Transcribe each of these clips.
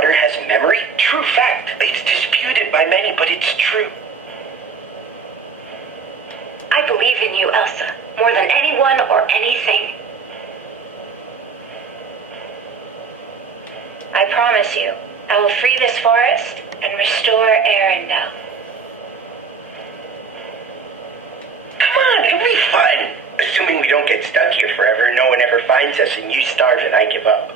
water has memory? True fact. It's disputed by many, but it's true. I believe in you, Elsa, more than anyone or anything. I promise you, I will free this forest and restore Arendelle. Come on, it'll be fun. Assuming we don't get stuck here forever, no one ever finds us, and you starve and I give up.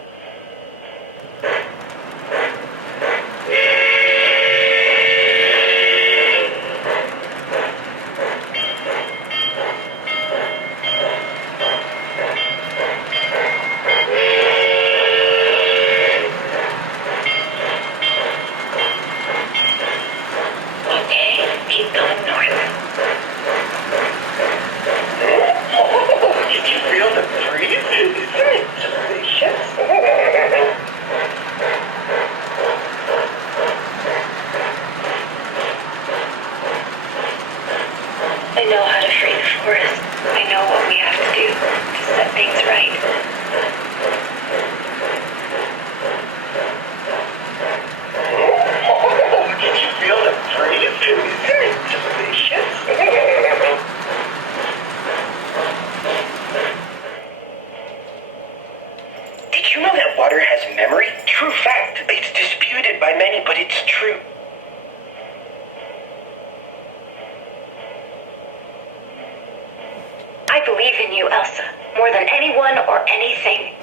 I know how to free the forest. I know what we have to do to set things right. Did you feel the breeze? It's delicious. Did you know that water has memory? True fact. It's disputed by many, but it's true. I believe in you, Elsa, more than anyone or anything.